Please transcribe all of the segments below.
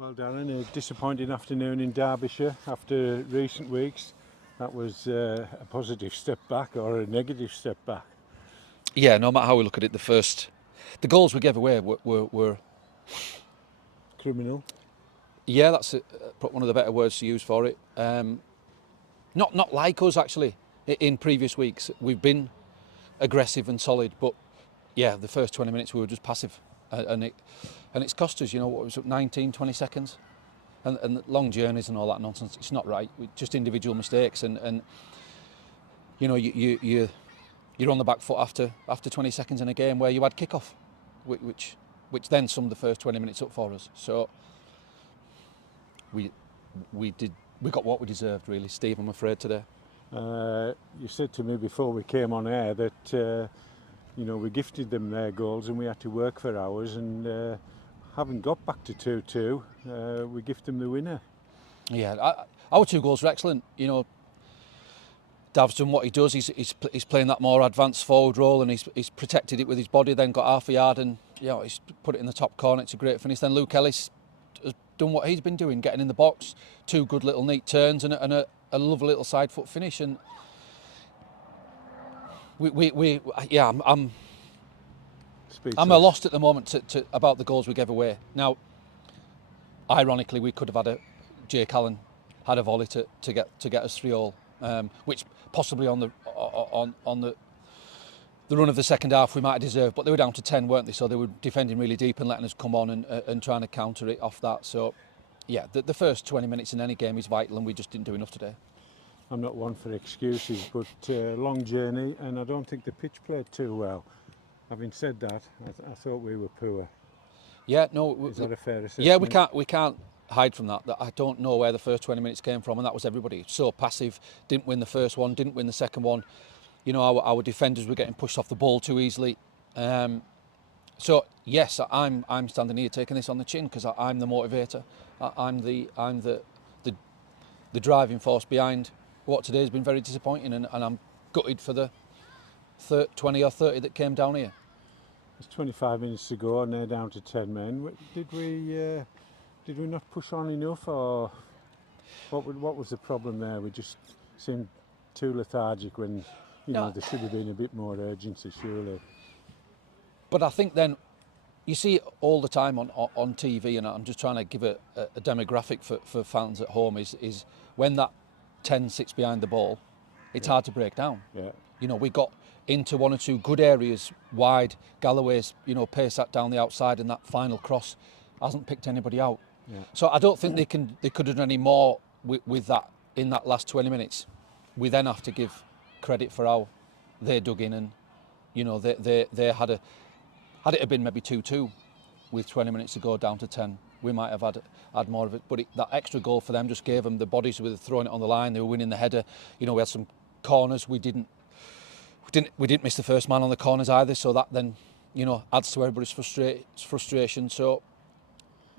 Well, Darren, a disappointing afternoon in Derbyshire after recent weeks. That was a positive step back or a negative step back. Yeah, no matter how we look at it, the goals we gave away were Criminal. yeah, that's one of the better words to use for it. Not like us actually. In previous weeks, we've been aggressive and solid, but yeah, the first 20 minutes we were just passive, and it's cost us. What was it, 19, 20 seconds, and long journeys and all that nonsense. It's not right. Just individual mistakes, and you're on the back foot after 20 seconds in a game where you had kick-off, which then summed the first 20 minutes up for us. So we got what we deserved, really, Steve, I'm afraid, today. You said to me before we came on air that we gifted them their goals and we had to work for ours, and haven't got back to 2-2. We gift them the winner. Yeah, our two goals were excellent. Dav's done what he does. He's playing that more advanced forward role, and he's protected it with his body. Then got half a yard, and he's put it in the top corner. It's a great finish. Then Luke Ellis has done what he's been doing, getting in the box, two good little neat turns, and a lovely little side foot finish. And I'm lost at the moment about the goals we gave away. Now, ironically, we could have had Jake Allen had a volley to get us 3-3, which possibly on the run of the second half we might have deserved, but they were down to 10, weren't they? So they were defending really deep and letting us come on and trying to counter it off that. So yeah, the first 20 minutes in any game is vital, and we just didn't do enough today. I'm not one for excuses, but long journey, and I don't think the pitch played too well. Having said that, I thought we were poor. Yeah, no. Is that a fair assessment? Yeah, we can't hide from that. I don't know where the first 20 minutes came from, and that was everybody. So passive, didn't win the first one, didn't win the second one. Our defenders were getting pushed off the ball too easily. So yes, I'm standing here taking this on the chin because I'm the motivator. I'm the driving force behind what today has been very disappointing, and I'm gutted for the 20 or 30 that came down here. There's 25 minutes to go and they're down to 10 men. Did we not push on enough, or what was the problem there? We just seemed too lethargic when there should have been a bit more urgency, surely. But I think then you see it all the time on TV, and I'm just trying to give a demographic for fans at home is when that 10 sits behind the ball, it's hard to break down. Yeah. We got into one or two good areas wide. Galloway's pace that down the outside, and that final cross hasn't picked anybody out. Yeah. So I don't think they could have done any more with that in that last 20 minutes. We then have to give credit for how they dug in, and they had it been maybe 2-2 with 20 minutes to go down to 10, we might have had more of it. But that extra goal for them just gave them the bodies with throwing it on the line. They were winning the header. We had some corners. We didn't miss the first man on the corners either. So that then adds to everybody's frustration. So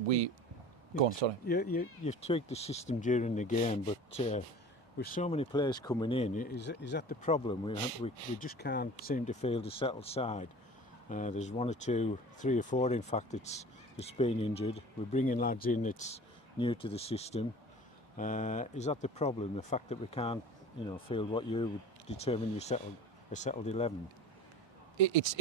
go on. Sorry. You've tweaked the system during the game, but with so many players coming in, is that the problem? We just can't seem to field a settled side. There's one or two, 3 or 4 in fact that's been injured. We're bringing lads in that's new to the system. Is that the problem? The fact that we can't field what you would determine a settled 11? It's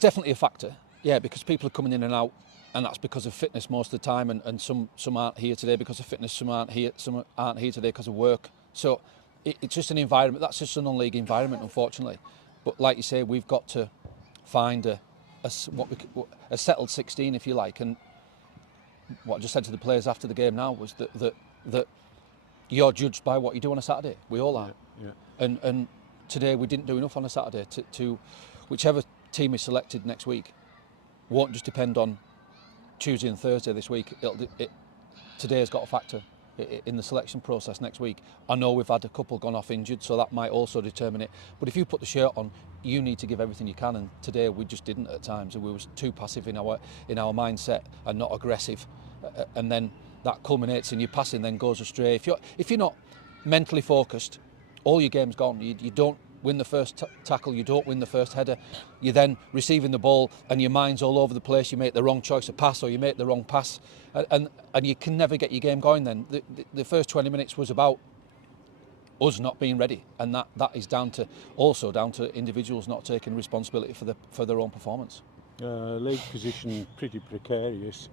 definitely a factor. Yeah, because people are coming in and out, and that's because of fitness most of the time, and some aren't here today because of fitness, some aren't here today because of work. So it's just an environment. That's just a non-league environment, unfortunately. But like you say, we've got to find a settled 16, if you like. And what I just said to the players after the game now was that you're judged by what you do on a Saturday. We all are. Yeah. And today we didn't do enough on a Saturday to whichever team is selected next week won't just depend on Tuesday and Thursday this week. Today's got a factor in the selection process next week. I know we've had a couple gone off injured, so that might also determine it. But if you put the shirt on, you need to give everything you can, and today we just didn't at times, and we were too passive in our mindset and not aggressive, and then that culminates in your passing then goes astray. If you're not mentally focused, all your game's gone. You don't win the first tackle, you don't win the first header, you're then receiving the ball and your mind's all over the place, you make the wrong choice of pass or you make the wrong pass, and you can never get your game going then. The first 20 minutes was about us not being ready, and that is also down to individuals not taking responsibility for their own performance. League position pretty precarious.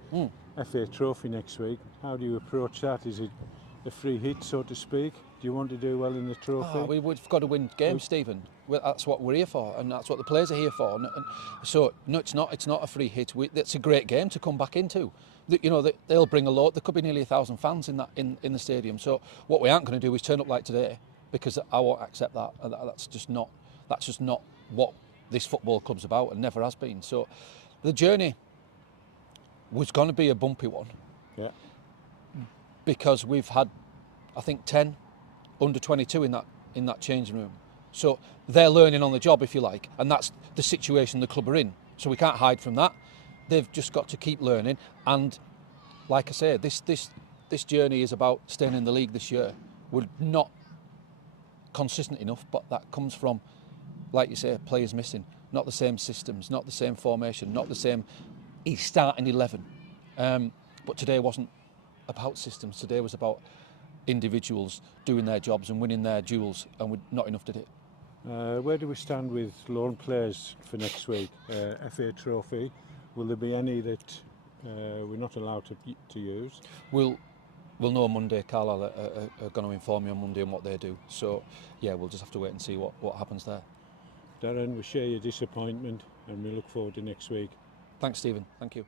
FA Trophy next week. How do you approach that? Is it a free hit, so to speak? Do you want to do well in the trophy? We've got to win games, Stephen. That's what we're here for, and that's what the players are here for. And so no, it's not a free hit. It's a great game to come back into. They'll bring a load. There could be nearly 1,000 fans in the stadium. So what we aren't going to do is turn up like today, because I won't accept that. That's just not what this football club's about, and never has been. So the journey was going to be a bumpy one. Yeah. Because we've had, I think, 10 under 22 in that changing room. So they're learning on the job, if you like, and that's the situation the club are in. So we can't hide from that. They've just got to keep learning. And like I say, this journey is about staying in the league this year. We're not consistent enough, but that comes from, like you say, players missing, not the same systems, not the same formation, not the same starting 11. But today wasn't about systems. Today was about individuals doing their jobs and winning their duels, and we're not enough did it. Where do we stand with loan players for next week? FA Trophy, will there be any that we're not allowed to use? We'll know Monday. Carlisle are going to inform you on Monday on what they do. So yeah, we'll just have to wait and see what happens there. Darren, we share your disappointment and we look forward to next week. Thanks, Stephen. Thank you.